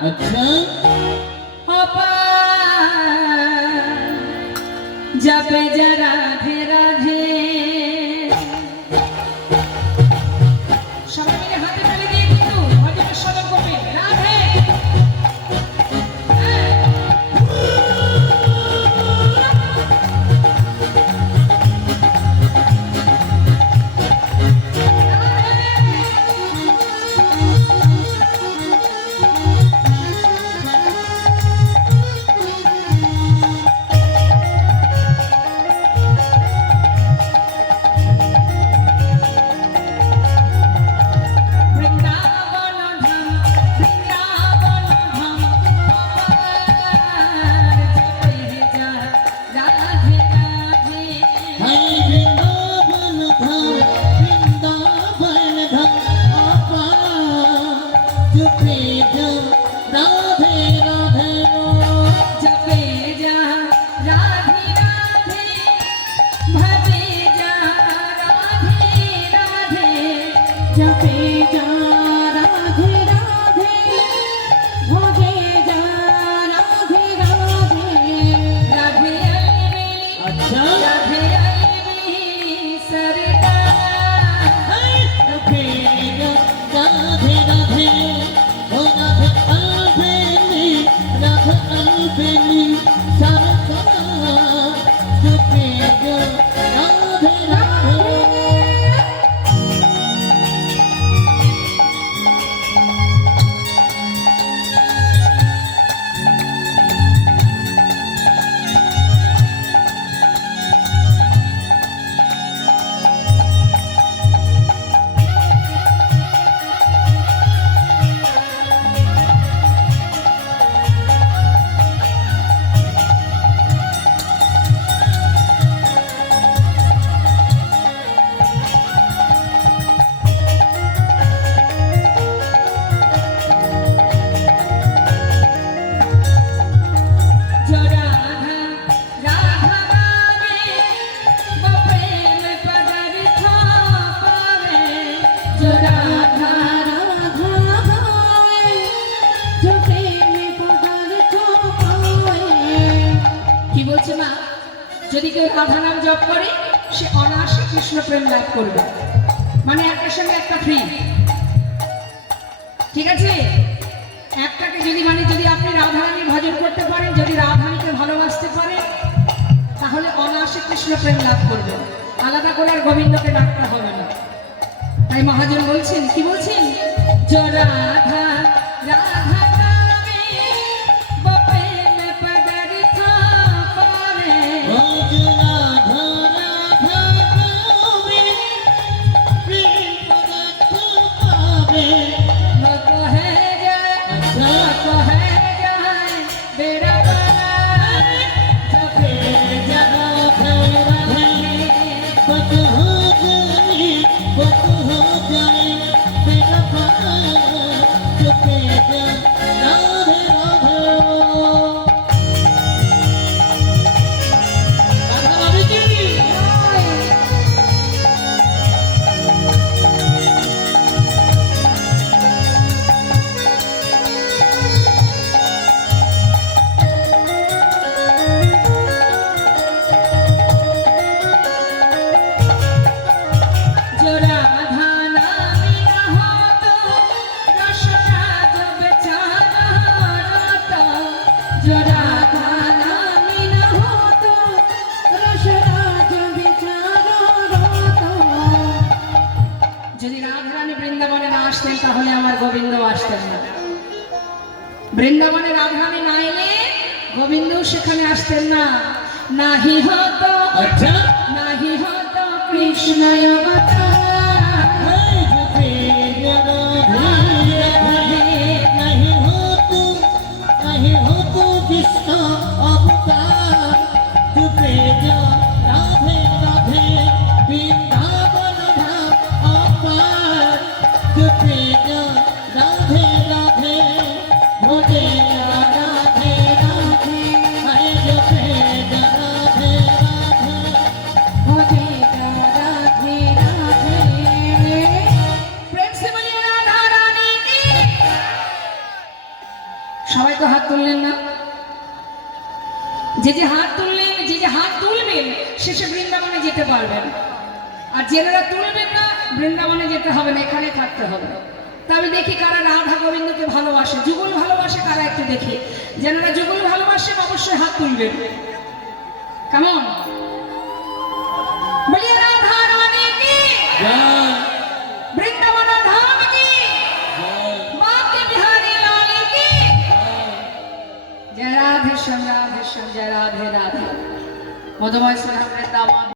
अच्छा जपे जा राधे राधे সবাই মিলে হাতে তালি দিয়ে কিন্তু ভজনের সদন করবে রাধে যদি কেউ রাধা নাম জপ করে সে অনায়াসে কৃষ্ণ প্রেম লাভ করবে মানে একটার সঙ্গে একটা ফ্রি ঠিক আছে একটাকে যদি মানে যদি আপনি রাধারানীর ভজন করতে পারেন যদি রাধারানীকে ভালোবাসতে পারেন তাহলে অনায়াসে কৃষ্ণ প্রেম লাভ করবে আলাদা করে আর গোবিন্দকে ডাকতে হবে না তাই মহাজন বলছেন কি বলছেন রাধা রাধা তাহলে আমার গোবিন্দ আসতেন না বৃন্দাবনে রাধারানী না এলে গোবিন্দ সেখানে আসতেন না নাহি হতো আচ্ছা নাহি হতো কৃষ্ণ সবাই তো হাত তুললেন না? যে যে হাত তুললেন, যে যে হাত তুলবেন শেষে বৃন্দাবনে যেতে পারবেন। আর যারা তুলবেন না বৃন্দাবনে যেতে হবে না, এখানে থাকতে হবে। তবে দেখি কারা রাধা গোবিন্দকে ভালোবাসে, যুগল ভালোবাসে কারা, একটু দেখি। যারা যুগল ভালোবাসেন অবশ্যই হাত তুলবেন। কেমন? বলিয়ে রাধা রানী কি জয়, বৃন্দাবন ধাম কি জয়, বাঁকে বিহারী লাল কি জয়। जय राधे श्याम जय राधे राधे मधुमय स्वरूप वृंदावन।